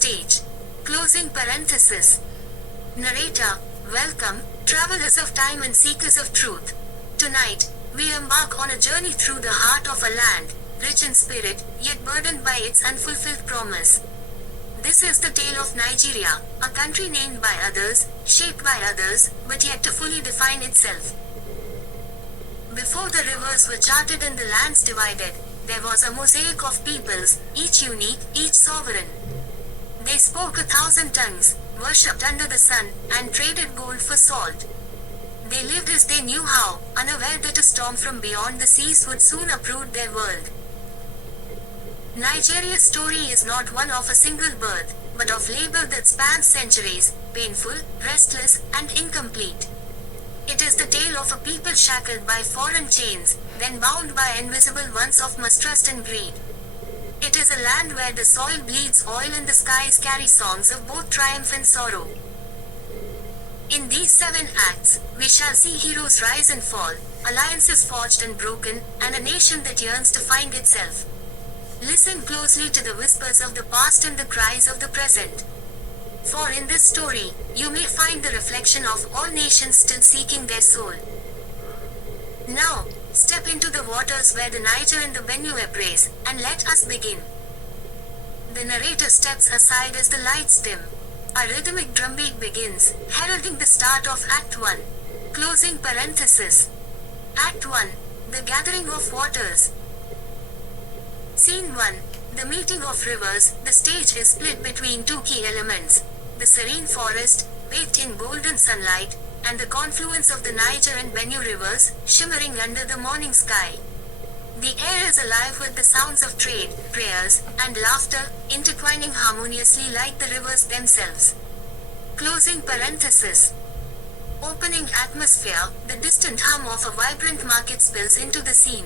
stage. Closing parenthesis. Narrator, welcome, travelers of time and seekers of truth. Tonight, we embark on a journey through the heart of a land, rich in spirit, yet burdened by its unfulfilled promise. This is the tale of Nigeria, a country named by others, shaped by others, but yet to fully define itself. Before the rivers were charted and the lands divided, there was a mosaic of peoples, each unique, each sovereign. They spoke 1,000 tongues, worshipped under the sun, and traded gold for salt. They lived as they knew how, unaware that a storm from beyond the seas would soon uproot their world. Nigeria's story is not one of a single birth, but of labor that spans centuries, painful, restless, and incomplete. It is the tale of a people shackled by foreign chains, then bound by invisible ones of mistrust and greed. It is a land where the soil bleeds oil and the skies carry songs of both triumph and sorrow. In these 7 acts, we shall see heroes rise and fall, alliances forged and broken, and a nation that yearns to find itself. Listen closely to the whispers of the past and the cries of the present. For in this story, you may find the reflection of all nations still seeking their soul. Now, step into the waters where the Niger and the Benue embrace, and let us begin. The narrator steps aside as the lights dim. A rhythmic drumbeat begins, heralding the start of Act 1. Closing parenthesis. Act 1. The Gathering of Waters. Scene 1. The meeting of rivers. The stage is split between 2 key elements. The serene forest, bathed in golden sunlight, and the confluence of the Niger and Benue rivers, shimmering under the morning sky. The air is alive with the sounds of trade, prayers, and laughter, intertwining harmoniously like the rivers themselves. Closing parenthesis. Opening atmosphere. The distant hum of a vibrant market spills into the scene.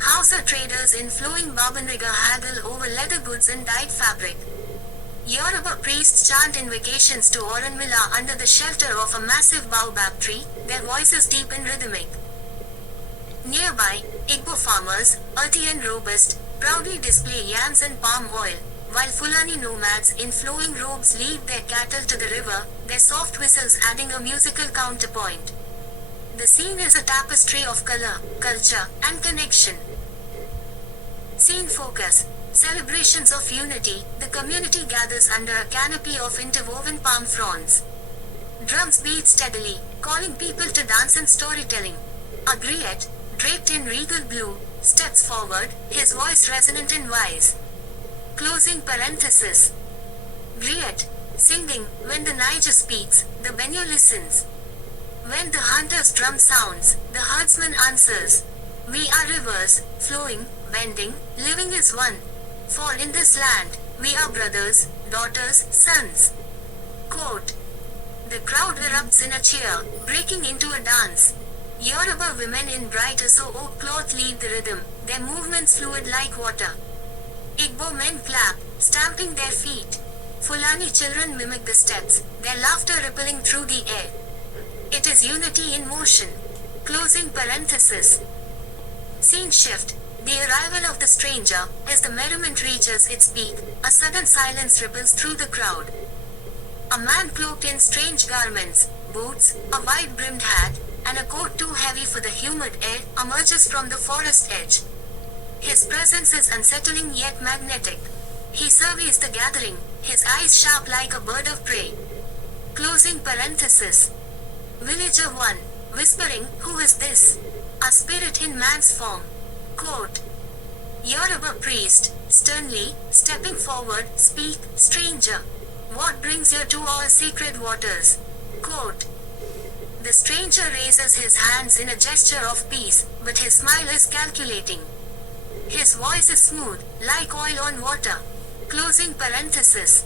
Hausa traders in flowing Babanriga haggle over leather goods and dyed fabric. Yoruba priests chant invocations to Orunmila under the shelter of a massive baobab tree, their voices deep and rhythmic. Nearby, Igbo farmers, earthy and robust, proudly display yams and palm oil, while Fulani nomads in flowing robes lead their cattle to the river, their soft whistles adding a musical counterpoint. The scene is a tapestry of color, culture, and connection. Scene focus. Celebrations of unity. The community gathers under a canopy of interwoven palm fronds. Drums beat steadily, calling people to dance and storytelling. A griot, draped in regal blue, steps forward, his voice resonant and wise. Closing parenthesis. Griot, singing. When the Niger speaks, the Benue listens. When the hunter's drum sounds, the herdsman answers. We are rivers, flowing, bending, living as one. For in this land, we are brothers, daughters, sons. Quote. The crowd erupts in a cheer, breaking into a dance. Yoruba women in bright Aso oak cloth lead the rhythm, their movements fluid like water. Igbo men clap, stamping their feet. Fulani children mimic the steps, their laughter rippling through the air. It is unity in motion. Closing parenthesis. Scene shift. The arrival of the stranger. As the merriment reaches its peak, a sudden silence ripples through the crowd. A man cloaked in strange garments, boots, a wide-brimmed hat, and a coat too heavy for the humid air, emerges from the forest edge. His presence is unsettling yet magnetic. He surveys the gathering, his eyes sharp like a bird of prey. Closing parenthesis. Villager 1, whispering, who is this? A spirit in man's form. Quote. Yoruba priest, sternly, stepping forward, speak, stranger. What brings you to our sacred waters? Quote. The stranger raises his hands in a gesture of peace, but his smile is calculating. His voice is smooth, like oil on water. Closing parenthesis.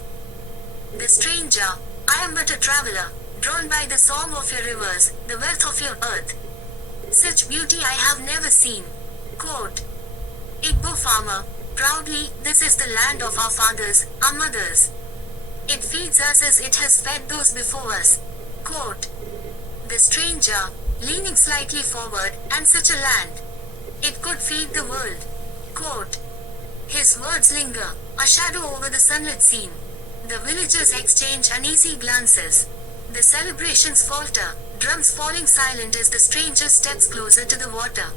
The stranger, I am but a traveler, drawn by the song of your rivers, the wealth of your earth. Such beauty I have never seen. Quote. Igbo farmer, proudly, this is the land of our fathers, our mothers. It feeds us as it has fed those before us. Quote. The stranger, leaning slightly forward, and such a land. It could feed the world. Quote. His words linger, a shadow over the sunlit scene. The villagers exchange uneasy glances. The celebrations falter, drums falling silent as the stranger steps closer to the water.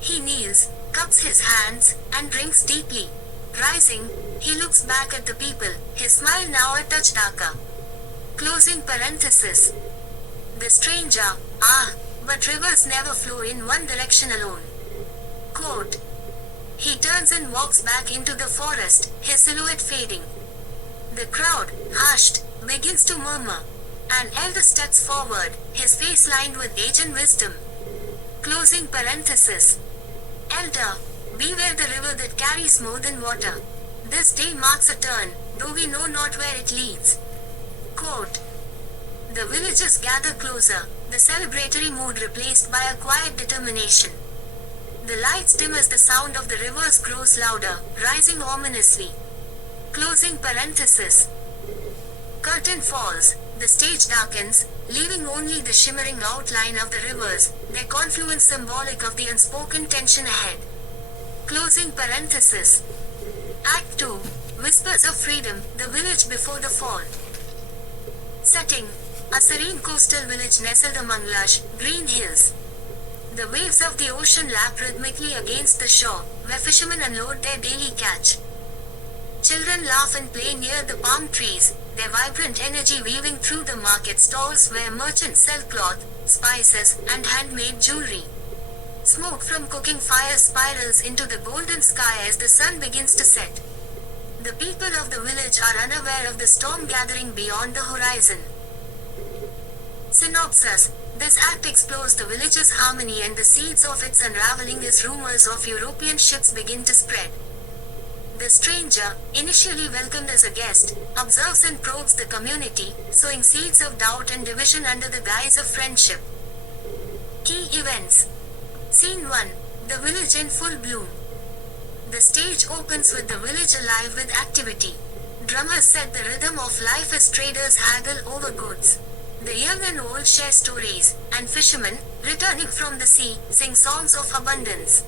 He kneels, cups his hands, and drinks deeply. Rising, he looks back at the people, his smile now a touch darker. Closing parenthesis. The stranger, ah, but rivers never flow in one direction alone. Quote. He turns and walks back into the forest, his silhouette fading. The crowd, hushed, begins to murmur. An elder steps forward, his face lined with age and wisdom. Closing parenthesis. Elder, beware the river that carries more than water. This day marks a turn, though we know not where it leads. Quote. The villagers gather closer, the celebratory mood replaced by a quiet determination. The lights dim as the sound of the rivers grows louder, rising ominously. Closing parenthesis. Curtain falls, the stage darkens, leaving only the shimmering outline of the rivers, their confluence symbolic of the unspoken tension ahead. Closing parenthesis. Act 2. Whispers of Freedom, the village before the fall. Setting. A serene coastal village nestled among lush, green hills. The waves of the ocean lap rhythmically against the shore, where fishermen unload their daily catch. Children laugh and play near the palm trees, their vibrant energy weaving through the market stalls where merchants sell cloth, spices, and handmade jewelry. Smoke from cooking fires spirals into the golden sky as the sun begins to set. The people of the village are unaware of the storm gathering beyond the horizon. Synopsis. This act explores the village's harmony and the seeds of its unraveling as rumors of European ships begin to spread. The stranger, initially welcomed as a guest, observes and probes the community, sowing seeds of doubt and division under the guise of friendship. Key events. Scene 1. The village in full bloom. The stage opens with the village alive with activity. Drummers set the rhythm of life as traders haggle over goods. The young and old share stories, and fishermen, returning from the sea, sing songs of abundance.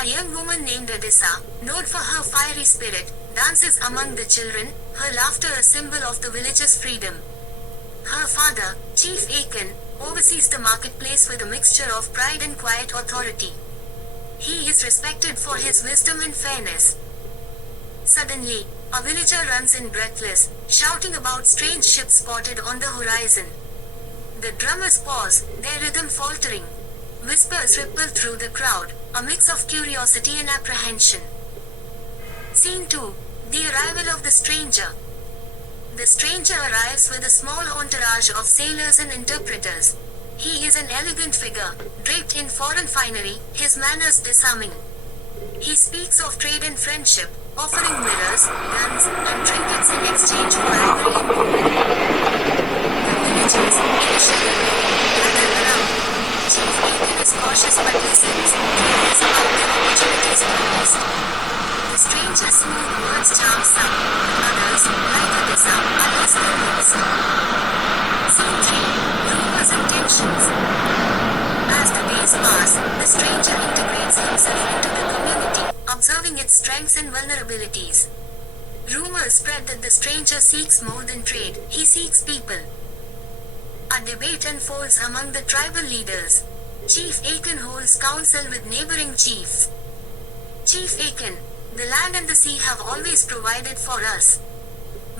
A young woman named Odessa, known for her fiery spirit, dances among the children, her laughter a symbol of the village's freedom. Her father, Chief Aiken, oversees the marketplace with a mixture of pride and quiet authority. He is respected for his wisdom and fairness. Suddenly, a villager runs in breathless, shouting about strange ships spotted on the horizon. The drummers pause, their rhythm faltering. Whispers ripple through the crowd, a mix of curiosity and apprehension. Scene 2. The arrival of the stranger. The stranger arrives with a small entourage of sailors and interpreters. He is an elegant figure, draped in foreign finery, his manners disarming. He speaks of trade and friendship, offering mirrors, guns, and trinkets in exchange for ivory and gold. The villagers, initially gather around. Chief Aiken is cautious but listens, curious about the opportunities promised. The stranger's smooth words charm some. Others, like Odessa, are less convinced. Scene 3. Rumors and tensions. As the days pass, the stranger integrates himself into the community, observing its strengths and vulnerabilities. Rumors spread that the stranger seeks more than trade, he seeks people. A debate unfolds among the tribal leaders. Chief Aiken holds council with neighboring chiefs. Chief Aiken, the land and the sea have always provided for us.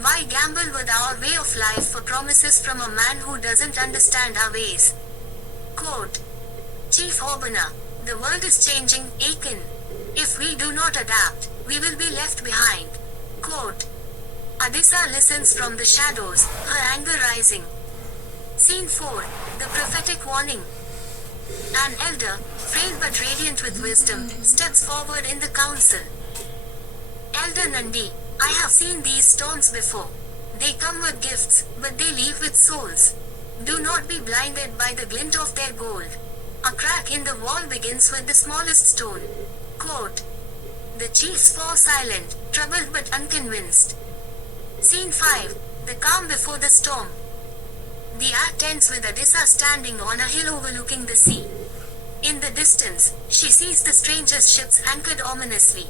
Why gamble with our way of life for promises from a man who doesn't understand our ways? Quote. Chief Orbana, the world is changing, Aiken. If we do not adapt, we will be left behind. Quote. Odessa listens from the shadows, her anger rising. Scene 4. The prophetic warning. An elder, frail but radiant with wisdom, steps forward in the council. Elder Nandi, I have seen these storms before. They come with gifts, but they leave with souls. Do not be blinded by the glint of their gold. A crack in the wall begins with the smallest stone. Quote. The chiefs fall silent, troubled but unconvinced. Scene 5. The calm before the storm. The act ends with Odessa standing on a hill overlooking the sea. In the distance, she sees the stranger's ships anchored ominously.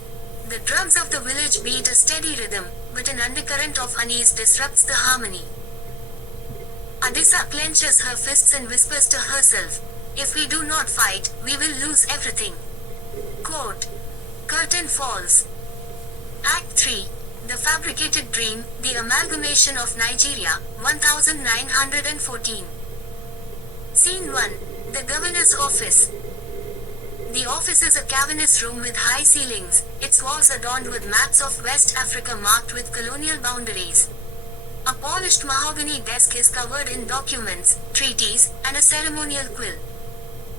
The drums of the village beat a steady rhythm, but an undercurrent of unease disrupts the harmony. Adisa clenches her fists and whispers to herself, "If we do not fight, we will lose everything." Quote. Curtain falls. Act 3. The Fabricated Dream, The Amalgamation of Nigeria, 1914. Scene 1. The Governor's Office. The office is a cavernous room with high ceilings, its walls adorned with maps of West Africa marked with colonial boundaries. A polished mahogany desk is covered in documents, treaties, and a ceremonial quill.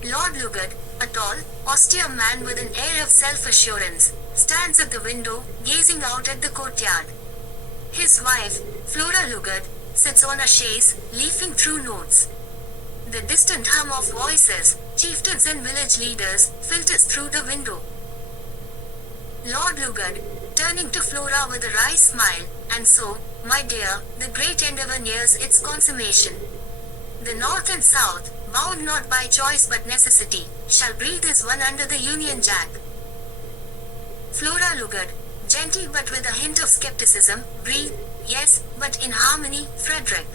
Lord Lugard, a tall, austere man with an air of self-assurance, stands at the window, gazing out at the courtyard. His wife, Flora Lugard, sits on a chaise, leafing through notes. The distant hum of voices, chieftains and village leaders, filters through the window. Lord Lugard, turning to Flora with a wry smile, "And so, my dear, the great endeavor nears its consummation. The North and South, bound not by choice but necessity, shall breathe as one under the Union Jack." Flora Lugard, gently but with a hint of skepticism, "Breathe, yes, but in harmony, Frederick.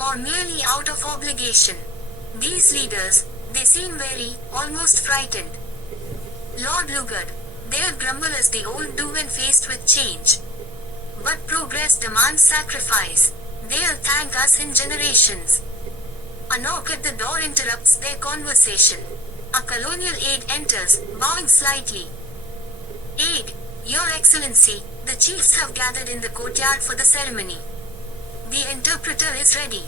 Or merely out of obligation. These leaders, they seem weary, almost frightened." Lord Lugard, "They'll grumble as they all do when faced with change. But progress demands sacrifice. They'll thank us in generations." A knock at the door interrupts their conversation. A colonial aide enters, bowing slightly. "Aide, Your Excellency, the chiefs have gathered in the courtyard for the ceremony. The interpreter is ready."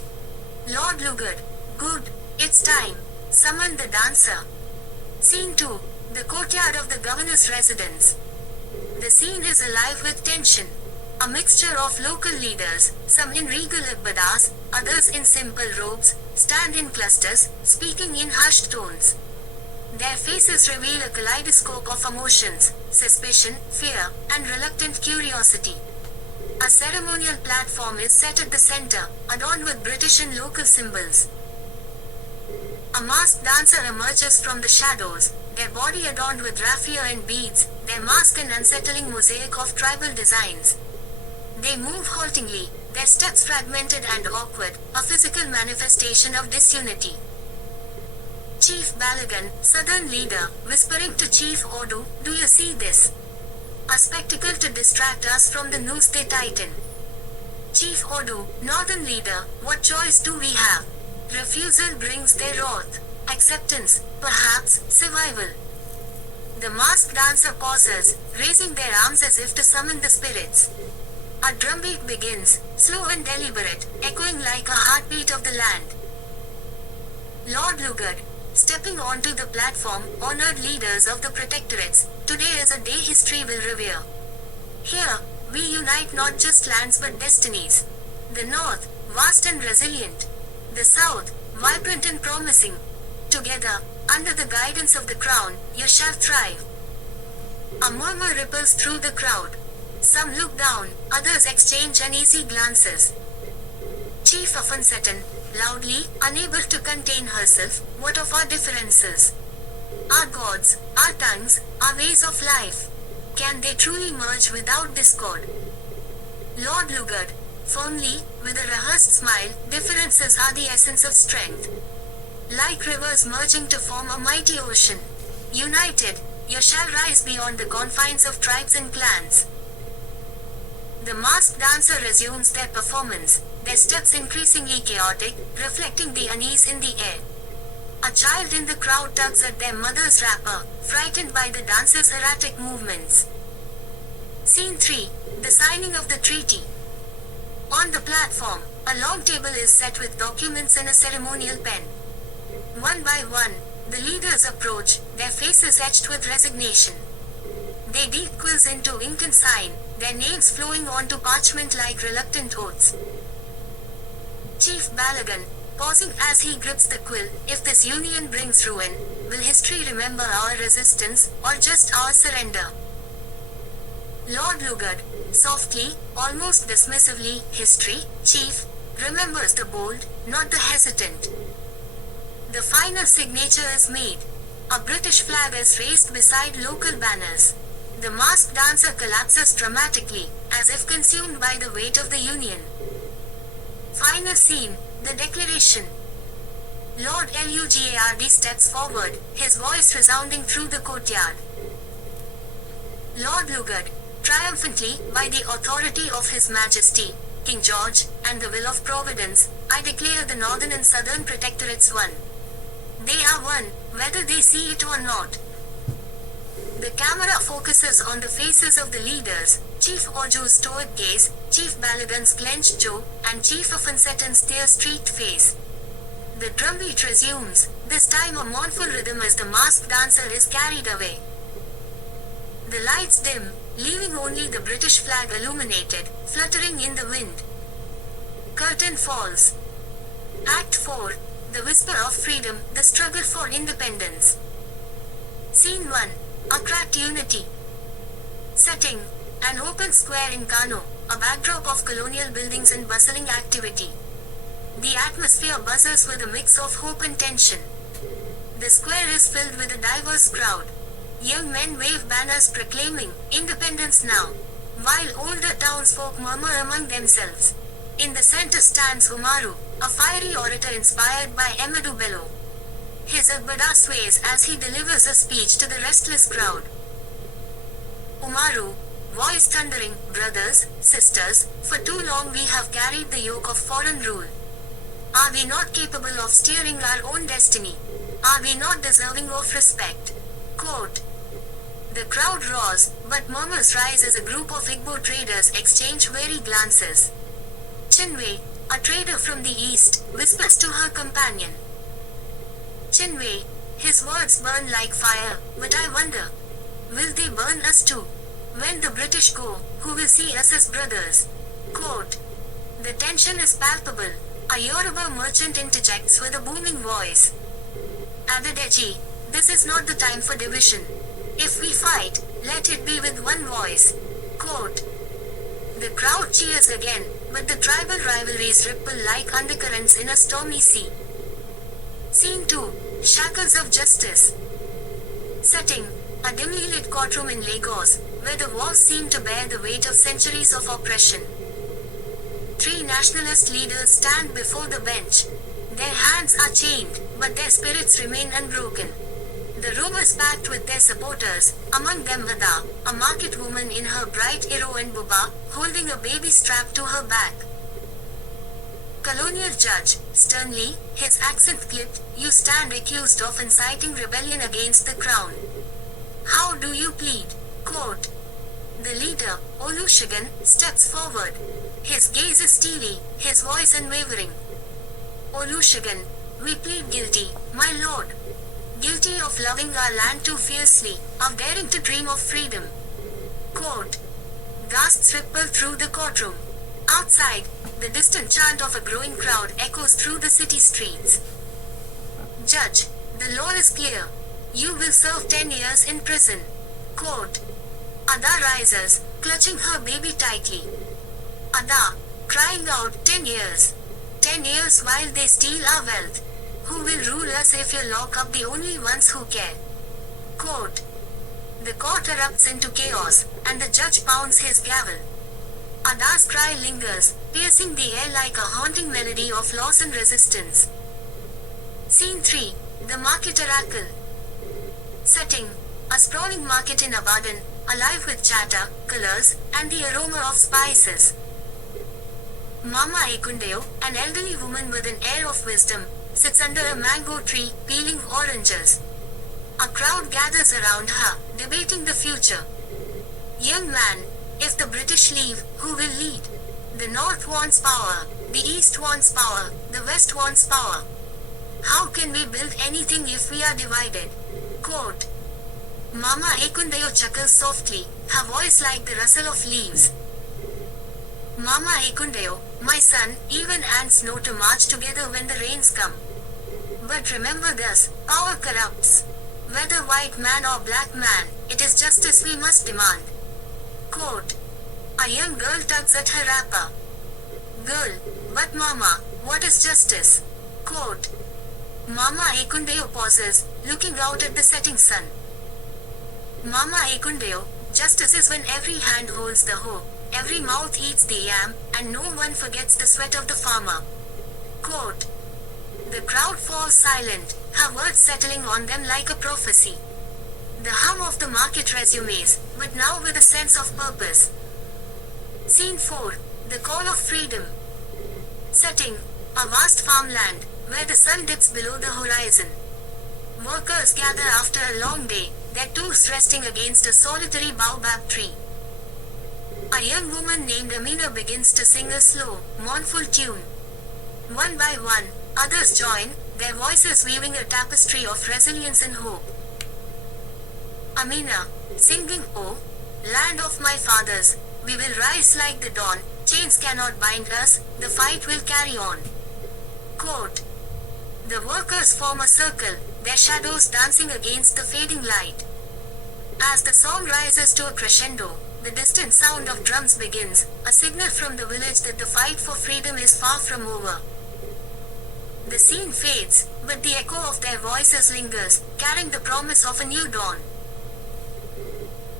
Lord Lugard, "Good, it's time. Summon the dancer." Scene 2. The courtyard of the governor's residence. The scene is alive with tension. A mixture of local leaders, some in regal abbadas, others in simple robes, stand in clusters, speaking in hushed tones. Their faces reveal a kaleidoscope of emotions, suspicion, fear, and reluctant curiosity. A ceremonial platform is set at the center, adorned with British and local symbols. A masked dancer emerges from the shadows, their body adorned with raffia and beads, their mask an unsettling mosaic of tribal designs. They move haltingly, their steps fragmented and awkward, a physical manifestation of disunity. Chief Balagan, southern leader, whispering to Chief Odu, "Do you see this? A spectacle to distract us from the noose they tighten." Chief Odu, northern leader, "What choice do we have? Refusal brings their wrath. Acceptance, perhaps, survival." The masked dancer pauses, raising their arms as if to summon the spirits. A drumbeat begins, slow and deliberate, echoing like a heartbeat of the land. Lord Lugard, stepping onto the platform, honored leaders of the protectorates, today is a day history will revere. Here, we unite not just lands but destinies. The North, vast and resilient. The South, vibrant and promising. Together, under the guidance of the Crown, you shall thrive. A murmur ripples through the crowd. Some look down, others exchange uneasy glances. Chief Afonsetan, loudly, unable to contain herself, "What of our differences? Our gods, our tongues, our ways of life. Can they truly merge without discord?" Lord Lugard, firmly, with a rehearsed smile, "Differences are the essence of strength. Like rivers merging to form a mighty ocean. United, you shall rise beyond the confines of tribes and clans." The masked dancer resumes their performance, their steps increasingly chaotic, reflecting the unease in the air. A child in the crowd tugs at their mother's wrapper, frightened by the dancer's erratic movements. Scene 3. The signing of the treaty. On the platform, a long table is set with documents and a ceremonial pen. One by one, the leaders approach, their faces etched with resignation. They dip quills into ink and sign, their names flowing onto parchment like reluctant oaths. Chief Balagan, pausing as he grips the quill, "If this union brings ruin, will history remember our resistance, or just our surrender?" Lord Lugard, softly, almost dismissively, "History, Chief, remembers the bold, not the hesitant." The final signature is made. A British flag is raised beside local banners. The masked dancer collapses dramatically, as if consumed by the weight of the union. Final scene, the declaration. Lord Lugard steps forward, his voice resounding through the courtyard. Lord Lugard, triumphantly, by the authority of His Majesty, King George, and the will of Providence, I declare the Northern and Southern Protectorates one. They are one, whether they see it or not. The camera focuses on the faces of the leaders, Chief Ojo's stoic gaze, Chief Balagan's clenched jaw, and Chief Afansetan's tear-streaked face. The drumbeat resumes, this time a mournful rhythm as the masked dancer is carried away. The lights dim, leaving only the British flag illuminated, fluttering in the wind. Curtain falls. Act 4, the whisper of freedom, the struggle for independence. Scene 1, a cracked unity. Setting, an open square in Kano, a backdrop of colonial buildings and bustling activity. The atmosphere buzzes with a mix of hope and tension. The square is filled with a diverse crowd. Young men wave banners proclaiming, "Independence now," while older townsfolk murmur among themselves. In the center stands Umaru, a fiery orator inspired by Emadu Bello. His agbada sways as he delivers a speech to the restless crowd. Umaru, voice thundering, "Brothers, sisters, for too long we have carried the yoke of foreign rule. Are we not capable of steering our own destiny? Are we not deserving of respect?" Quote. The crowd roars, but murmurs rise as a group of Igbo traders exchange wary glances. Chinwe, a trader from the east, whispers to her companion. Chinwe, his words burn like fire, but I wonder, will they burn us too? When the British go, who will see us as brothers? Quote. The tension is palpable. A Yoruba merchant interjects with a booming voice. Adedeji, this is not the time for division. If we fight, let it be with one voice. Quote. The crowd cheers again, but the tribal rivalries ripple like undercurrents in a stormy sea. Scene 2, Shackles of Justice. Setting, a dimly lit courtroom in Lagos, where the walls seem to bear the weight of centuries of oppression. 3 nationalist leaders stand before the bench. Their hands are chained, but their spirits remain unbroken. The room is packed with their supporters, among them Ada, a market woman in her bright iro and buba, holding a baby strapped to her back. Colonial judge, sternly, his accent clipped, you stand accused of inciting rebellion against the crown. How do you plead? Quote. The leader, Olusegun, steps forward. His gaze is steely, his voice unwavering. Olusegun, we plead guilty, my lord. Guilty of loving our land too fiercely, of daring to dream of freedom. Quote. Gasps ripple through the courtroom. Outside, the distant chant of a growing crowd echoes through the city streets. Judge, the law is clear. You will serve 10 years in prison. Quote. Ada rises, clutching her baby tightly. Ada, crying out, 10 years. 10 years while they steal our wealth. Who will rule us if you lock up the only ones who care? Quote. The court erupts into chaos, and the judge pounds his gavel. Ada's cry lingers, piercing the air like a haunting melody of loss and resistance. Scene 3, the market oracle. Setting, a sprawling market in Abadan, alive with chatter, colors, and the aroma of spices. Mama Ekundeo, an elderly woman with an air of wisdom, sits under a mango tree, peeling oranges. A crowd gathers around her, debating the future. Young man, if the British leave, who will lead? The North wants power, the East wants power, the West wants power. How can we build anything if we are divided? Quote. Mama Ekundeo chuckles softly, her voice like the rustle of leaves. Mama Ekundeo, my son, even ants know to march together when the rains come. But remember this, power corrupts. Whether white man or black man, it is justice we must demand. Quote. A young girl tugs at her wrapper. Girl, but mama, what is justice? Quote. Mama Ekundeo pauses, looking out at the setting sun. Mama Ekundeo, Justice is when every hand holds the hoe, every mouth eats the yam, and no one forgets the sweat of the farmer. Quote. The crowd falls silent, her words settling on them like a prophecy. The hum of the market resumes, but now with a sense of purpose. Scene 4. The Call of Freedom. Setting. A vast farmland, where the sun dips below the horizon. Workers gather after a long day, their tools resting against a solitary baobab tree. A young woman named Amina begins to sing a slow, mournful tune. One by one, others join, their voices weaving a tapestry of resilience and hope. Amina, singing, "Oh, land of my fathers, we will rise like the dawn, chains cannot bind us, the fight will carry on." Quote. The workers form a circle, their shadows dancing against the fading light. As the song rises to a crescendo, the distant sound of drums begins, a signal from the village that the fight for freedom is far from over. The scene fades, but the echo of their voices lingers, carrying the promise of a new dawn.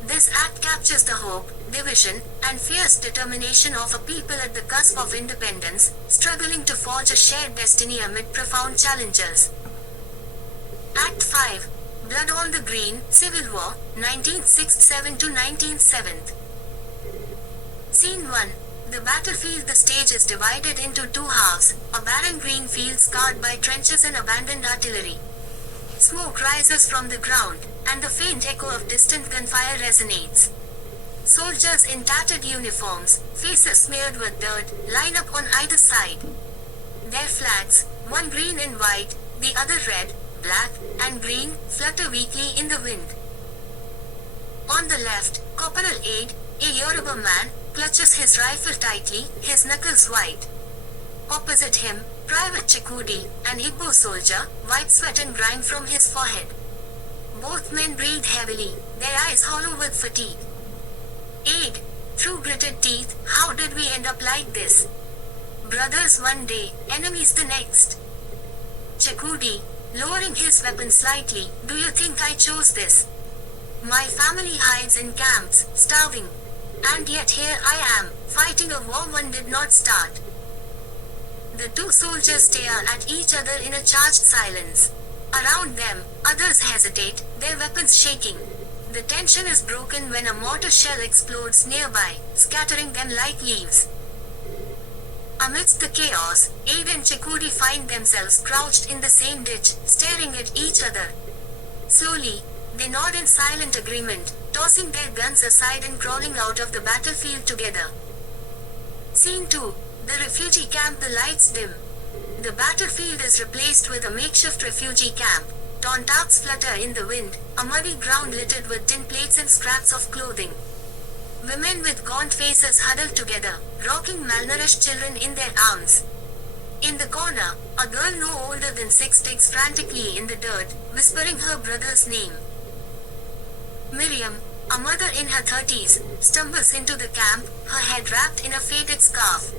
This act captures the hope, division, and fierce determination of a people at the cusp of independence, struggling to forge a shared destiny amid profound challenges. Act 5. Blood on the Green, Civil War, 1967 to 1907. Scene 1. The battlefield. The stage is divided into two halves, a barren green field scarred by trenches and abandoned artillery. Smoke rises from the ground, and the faint echo of distant gunfire resonates. Soldiers in tattered uniforms, faces smeared with dirt, line up on either side. Their flags, one green and white, the other red, black, and green, flutter weakly in the wind. On the left, Corporal Aid, a Yoruba man, clutches his rifle tightly, his knuckles white. Opposite him, Private Chikudi, an Igbo soldier, white sweat and grime from his forehead. Both men breathe heavily, their eyes hollow with fatigue. Aid, through gritted teeth, how did we end up like this? Brothers one day, enemies the next. Chikudi, lowering his weapon slightly, do you think I chose this? My family hides in camps, starving. And yet here I am, fighting a war one did not start. The two soldiers stare at each other in a charged silence. Around them, others hesitate, their weapons shaking. The tension is broken when a mortar shell explodes nearby, scattering them like leaves. Amidst the chaos, Aid and Chikudi find themselves crouched in the same ditch, staring at each other. Slowly, they nod in silent agreement, tossing their guns aside and crawling out of the battlefield together. Scene 2. The refugee camp. The lights dim. The battlefield is replaced with a makeshift refugee camp. Torn tarps flutter in the wind, a muddy ground littered with tin plates and scraps of clothing. Women with gaunt faces huddle together, rocking malnourished children in their arms. In the corner, a girl no older than 6 digs frantically in the dirt, whispering her brother's name. Miriam, a mother in her 30s, stumbles into the camp, her head wrapped in a faded scarf.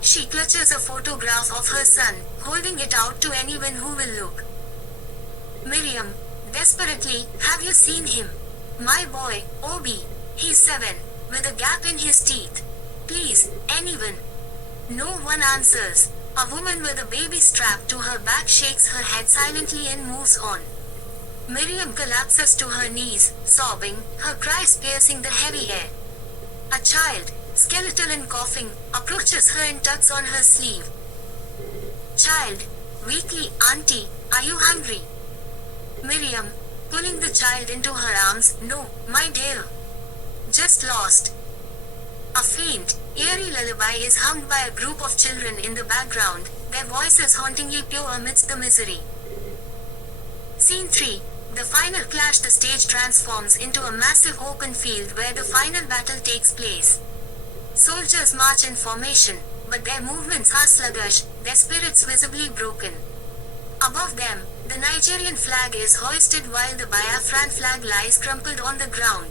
She clutches a photograph of her son, holding it out to anyone who will look. Miriam, desperately, have you seen him? My boy, Obi. He's 7, with a gap in his teeth. Please, anyone. No one answers. A woman with a baby strapped to her back shakes her head silently and moves on. Miriam collapses to her knees, sobbing, her cries piercing the heavy air. A child, skeletal and coughing, approaches her and tugs on her sleeve. Child, weakly, Auntie, are you hungry? Miriam, pulling the child into her arms, no, my dear. Just lost. A faint, eerie lullaby is hummed by a group of children in the background, their voices hauntingly pure amidst the misery. Scene 3. The final clash. The stage transforms into a massive open field where the final battle takes place. Soldiers march in formation, but their movements are sluggish, their spirits visibly broken. Above them, the Nigerian flag is hoisted while the Biafran flag lies crumpled on the ground.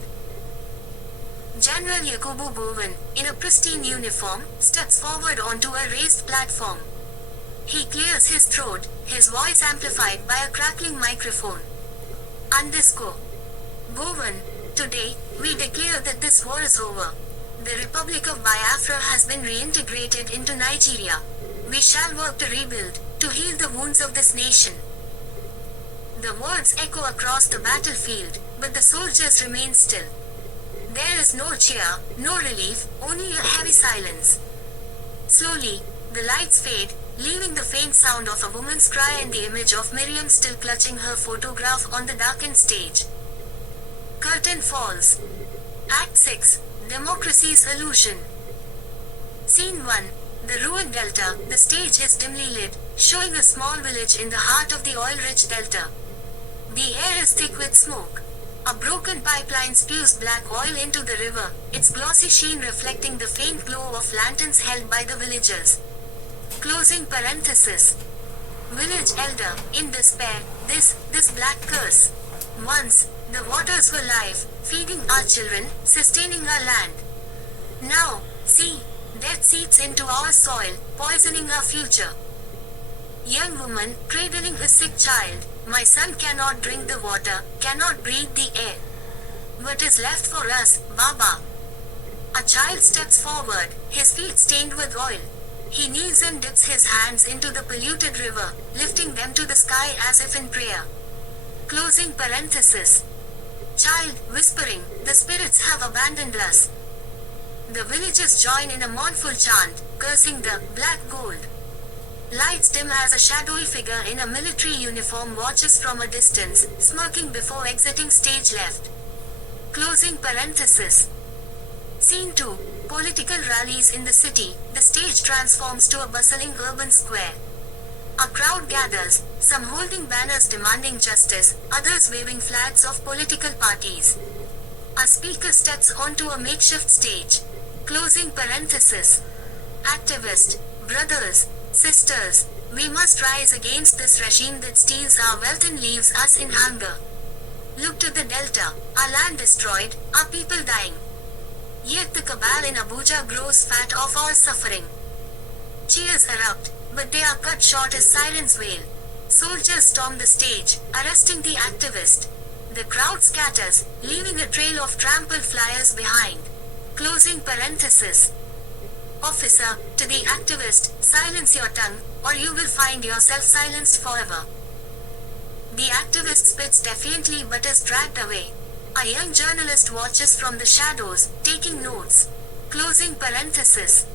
General Yakubu Bowen, in a pristine uniform, steps forward onto a raised platform. He clears his throat, his voice amplified by a crackling microphone. Andisco. Bowen, today, We declare that this war is over. The Republic of Biafra has been reintegrated into Nigeria. We shall work to rebuild, to heal the wounds of this nation. The words echo across the battlefield, but the soldiers remain still. There is no cheer, no relief, only a heavy silence. Slowly, the lights fade, leaving the faint sound of a woman's cry and the image of Miriam still clutching her photograph on the darkened stage. Curtain falls. Act 6. Democracy's Illusion. Scene 1. The ruined delta. The stage is dimly lit, showing a small village in the heart of the oil-rich delta. The air is thick with smoke. A broken pipeline spews black oil into the river, its glossy sheen reflecting the faint glow of lanterns held by the villagers. Closing parenthesis. Village elder, in despair, this black curse. Once, the waters were life, feeding our children, sustaining our land. Now, see, death seeps into our soil, poisoning our future. Young woman, cradling a sick child, my son cannot drink the water, cannot breathe the air. What is left for us, Baba? A child steps forward, his feet stained with oil. He kneels and dips his hands into the polluted river, lifting them to the sky as if in prayer. Closing parenthesis. Child, whispering, the spirits have abandoned us. The villagers join in a mournful chant, cursing the black gold. Lights dim as a shadowy figure in a military uniform watches from a distance, smirking before exiting stage left. Closing parenthesis. Scene 2. Political rallies in the city. The stage transforms to a bustling urban square. A crowd gathers, some holding banners demanding justice, others waving flags of political parties. A speaker steps onto a makeshift stage. Closing parenthesis. Activist, brothers, sisters, we must rise against this regime that steals our wealth and leaves us in hunger. Look to the delta, our land destroyed, our people dying. Yet the cabal in Abuja grows fat off our suffering. Cheers erupt, but they are cut short as sirens wail. Soldiers storm the stage, arresting the activist. The crowd scatters, leaving a trail of trampled flyers behind. Closing parenthesis. Officer, to the activist, silence your tongue, or you will find yourself silenced forever. The activist spits defiantly but is dragged away. A young journalist watches from the shadows, taking notes. Closing parenthesis.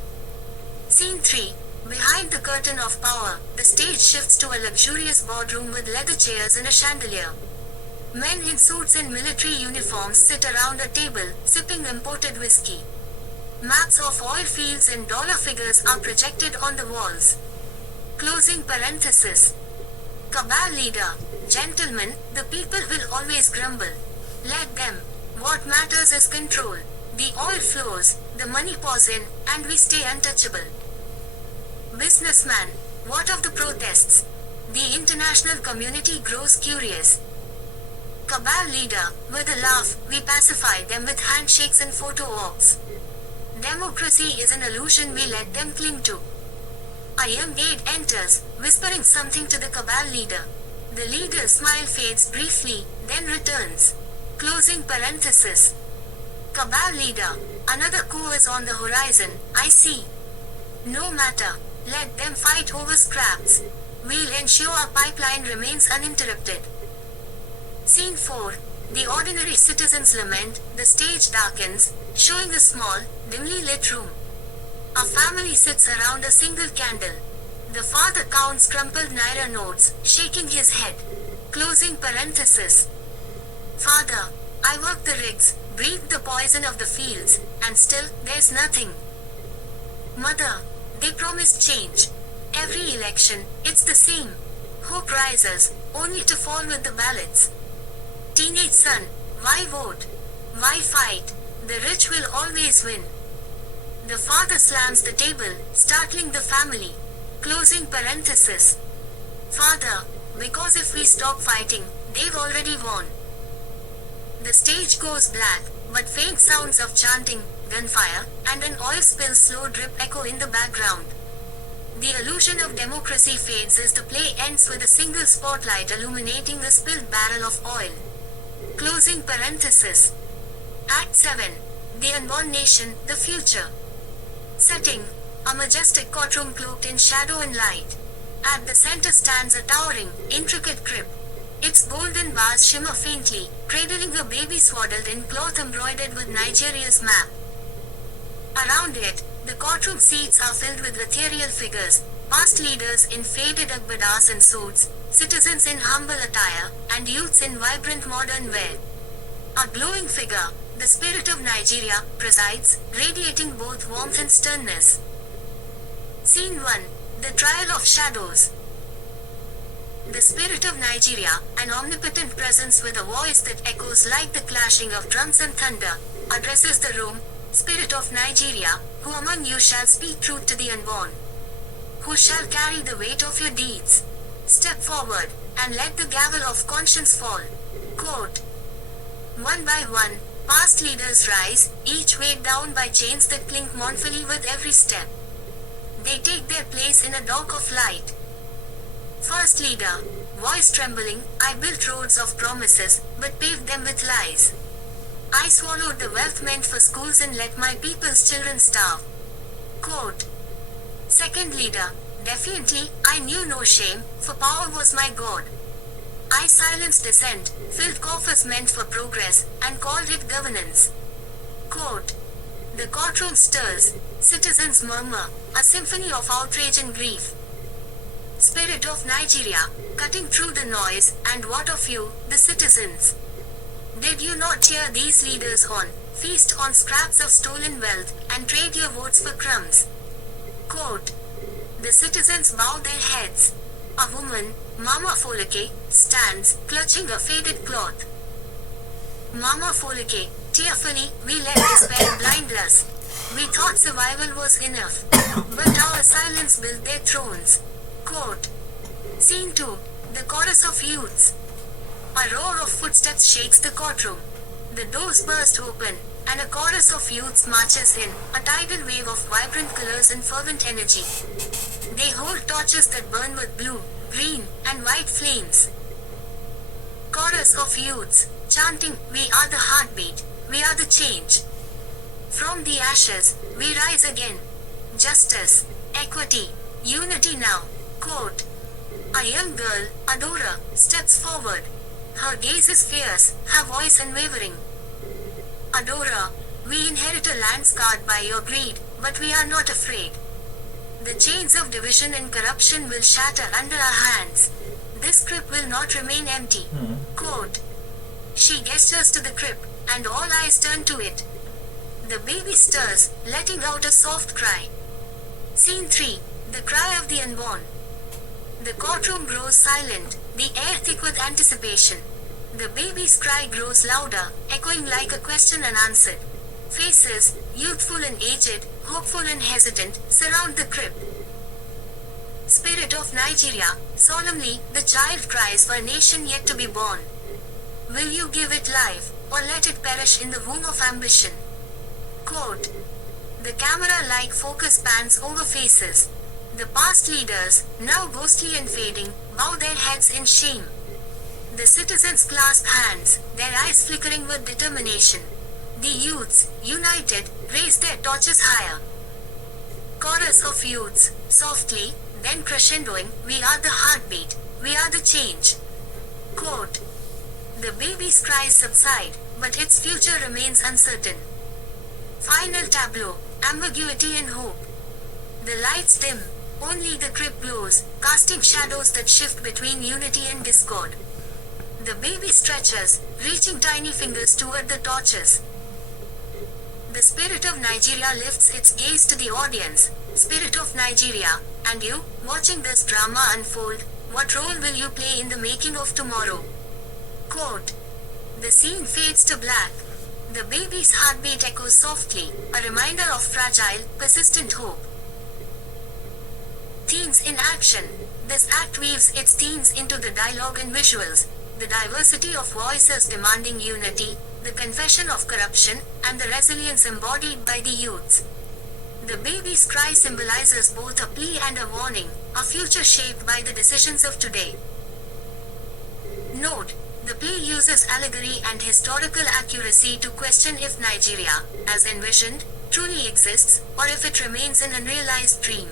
Scene 3. Behind the curtain of power, the stage shifts to a luxurious boardroom with leather chairs and a chandelier. Men in suits and military uniforms sit around a table, sipping imported whiskey. Maps of oil fields and dollar figures are projected on the walls. Closing parenthesis. Cabal leader, gentlemen, the people will always grumble. Let them. What matters is control. The oil flows, the money pours in, and we stay untouchable. Businessman, what of the protests? The international community grows curious. Cabal leader, with a laugh, we pacify them with handshakes and photo ops. Democracy is an illusion we let them cling to. A young aide enters, whispering something to the cabal leader. The leader's smile fades briefly, then returns. Closing parenthesis. Cabal leader, another coup is on the horizon, I see. No matter, let them fight over scraps. We'll ensure our pipeline remains uninterrupted. Scene 4. The ordinary citizens lament, the stage darkens, showing a small, dimly lit room. A family sits around a single candle. The father counts crumpled naira notes, shaking his head. Closing parenthesis. Father, I work the rigs, breathe the poison of the fields, and still, there's nothing. Mother, they promised change. Every election, it's the same. Hope rises, only to fall with the ballots. Teenage son, why vote? Why fight? The rich will always win. The father slams the table, startling the family. Closing parenthesis. Father, because if we stop fighting, they've already won. The stage goes black, but faint sounds of chanting, gunfire, and an oil spill slow drip echo in the background. The illusion of democracy fades as the play ends with a single spotlight illuminating the spilled barrel of oil. Closing parenthesis. Act 7. The Unborn Nation, the Future. Setting. A majestic courtroom cloaked in shadow and light. At the center stands a towering, intricate crypt. Its golden bars shimmer faintly, cradling a baby swaddled in cloth embroidered with Nigeria's map. Around it, the courtroom seats are filled with ethereal figures, past leaders in faded agbadas and suits, citizens in humble attire, and youths in vibrant modern wear. A glowing figure, the spirit of Nigeria, presides, radiating both warmth and sternness. Scene 1. The Trial of Shadows. The spirit of Nigeria, an omnipotent presence with a voice that echoes like the clashing of drums and thunder, addresses the room. Spirit of Nigeria, who among you shall speak truth to the unborn? Who shall carry the weight of your deeds? Step forward, and let the gavel of conscience fall. Quote. One by one, past leaders rise, each weighed down by chains that clink mournfully with every step. They take their place in a dock of light. First leader, voice trembling, I built roads of promises, but paved them with lies. I swallowed the wealth meant for schools and let my people's children starve. Quote. Second leader, defiantly, I knew no shame, for power was my God. I silenced dissent, filled coffers meant for progress, and called it governance. Quote. The courtroom stirs, citizens murmur, a symphony of outrage and grief. Spirit of Nigeria, cutting through the noise, and what of you, the citizens? Did you not cheer these leaders on, feast on scraps of stolen wealth, and trade your votes for crumbs? Quote. The citizens bow their heads. A woman, Mama Folake, stands, clutching a faded cloth. Mama Folake, tearfully, we let despair blind us. We thought survival was enough. But our silence built their thrones. Quote. Scene 2. The Chorus of Youths. A roar of footsteps shakes the courtroom. The doors burst open, and a chorus of youths marches in, a tidal wave of vibrant colors and fervent energy. They hold torches that burn with blue, green, and white flames. Chorus of youths, chanting, we are the heartbeat, we are the change. From the ashes, we rise again. Justice, equity, unity now. Quote. A young girl, Adora, steps forward. Her gaze is fierce, her voice unwavering. Adora, we inherit a land scarred by your greed, but we are not afraid. The chains of division and corruption will shatter under our hands. This crypt will not remain empty. Quote. She gestures to the crypt, and all eyes turn to it. The baby stirs, letting out a soft cry. Scene 3. The Cry of the Unborn. The courtroom grows silent, the air thick with anticipation. The baby's cry grows louder, echoing like a question unanswered. Faces, youthful and aged, hopeful and hesitant, surround the crypt. Spirit of Nigeria, solemnly, the child cries for a nation yet to be born. Will you give it life, or let it perish in the womb of ambition? Quote. The camera-like focus pans over faces. The past leaders, now ghostly and fading, bow their heads in shame. The citizens clasp hands, their eyes flickering with determination. The youths, united, raise their torches higher. Chorus of youths, softly, then crescendoing, we are the heartbeat, we are the change. Quote. The baby's cries subside, but its future remains uncertain. Final tableau, ambiguity and hope. The lights dim, only the crypt glows, casting shadows that shift between unity and discord. The baby stretches, reaching tiny fingers toward the torches. The spirit of Nigeria lifts its gaze to the audience. Spirit of Nigeria, and you, watching this drama unfold, what role will you play in the making of tomorrow? Quote. The scene fades to black. The baby's heartbeat echoes softly, a reminder of fragile, persistent hope. Themes in action. This act weaves its themes into the dialogue and visuals. The diversity of voices demanding unity, the confession of corruption, and the resilience embodied by the youths. The baby's cry symbolizes both a plea and a warning, a future shaped by the decisions of today. Note: The play uses allegory and historical accuracy to question if Nigeria, as envisioned, truly exists, or if it remains an unrealized dream.